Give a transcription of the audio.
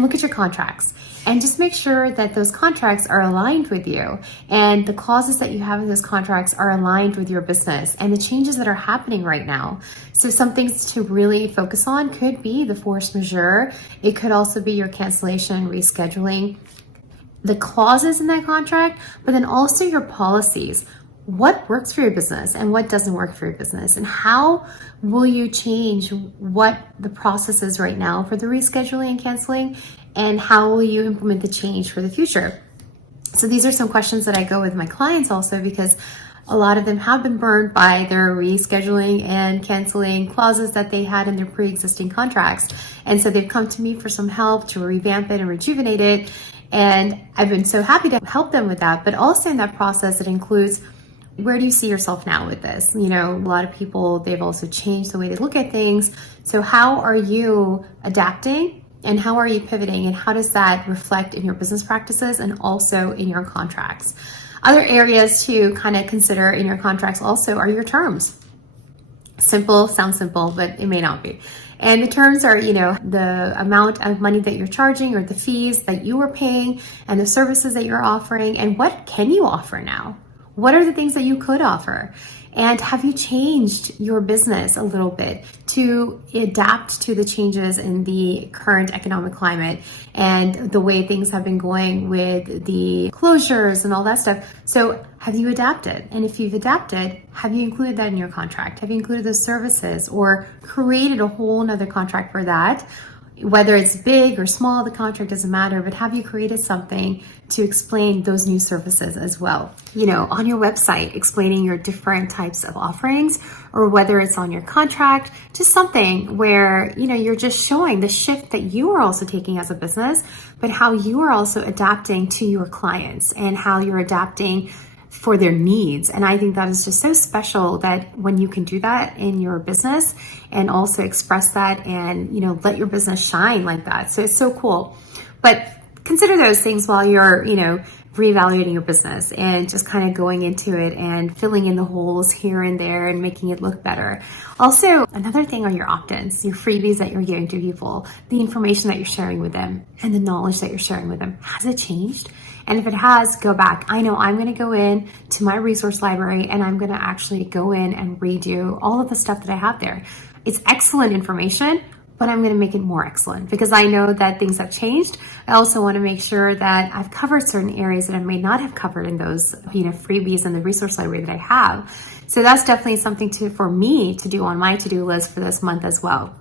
Look at your contracts and just make sure that those contracts are aligned with you and the clauses that you have in those contracts are aligned with your business and the changes that are happening right now. So some things to really focus on could be the force majeure. It could also be your cancellation, rescheduling, the clauses in that contract, but then also your policies. What works for your business and what doesn't work for your business, and how will you change what the process is right now for the rescheduling and canceling, and how will you implement the change for the future? So these are some questions that I go with my clients also, because a lot of them have been burned by their rescheduling and canceling clauses that they had in their pre-existing contracts. And so they've come to me for some help to revamp it and rejuvenate it. And I've been so happy to help them with that. But also in that process, it includes, where do you see yourself now with this? You know, a lot of people, they've also changed the way they look at things. So how are you adapting and how are you pivoting, and how does that reflect in your business practices and also in your contracts? Other areas to kind of consider in your contracts also are your terms. Simple, sounds simple, but it may not be. And the terms are, you know, the amount of money that you're charging or the fees that you are paying and the services that you're offering, and what can you offer now? What are the things that you could offer? And have you changed your business a little bit to adapt to the changes in the current economic climate and the way things have been going with the closures and all that stuff? So have you adapted? And if you've adapted, have you included that in your contract? Have you included those services or created a whole nother contract for that? Whether it's big or small, the contract doesn't matter, but have you created something to explain those new services as well? You know, on your website, explaining your different types of offerings, or whether it's on your contract, just something where, you know, you're just showing the shift that you are also taking as a business, but how you are also adapting to your clients and how you're adapting for their needs. And I think that is just so special that when you can do that in your business and also express that and, you know, let your business shine like that. So it's so cool. But consider those things while you're, you know, reevaluating your business and just kind of going into it and filling in the holes here and there and making it look better. Also, another thing are your opt-ins, your freebies that you're giving to people, the information that you're sharing with them and the knowledge that you're sharing with them. Has it changed? And if it has, go back. I know I'm going to go in to my resource library and I'm going to actually go in and redo all of the stuff that I have there. It's excellent information, but I'm going to make it more excellent because I know that things have changed. I also want to make sure that I've covered certain areas that I may not have covered in those, you know, freebies in the resource library that I have. So that's definitely something for me to do on my to-do list for this month as well.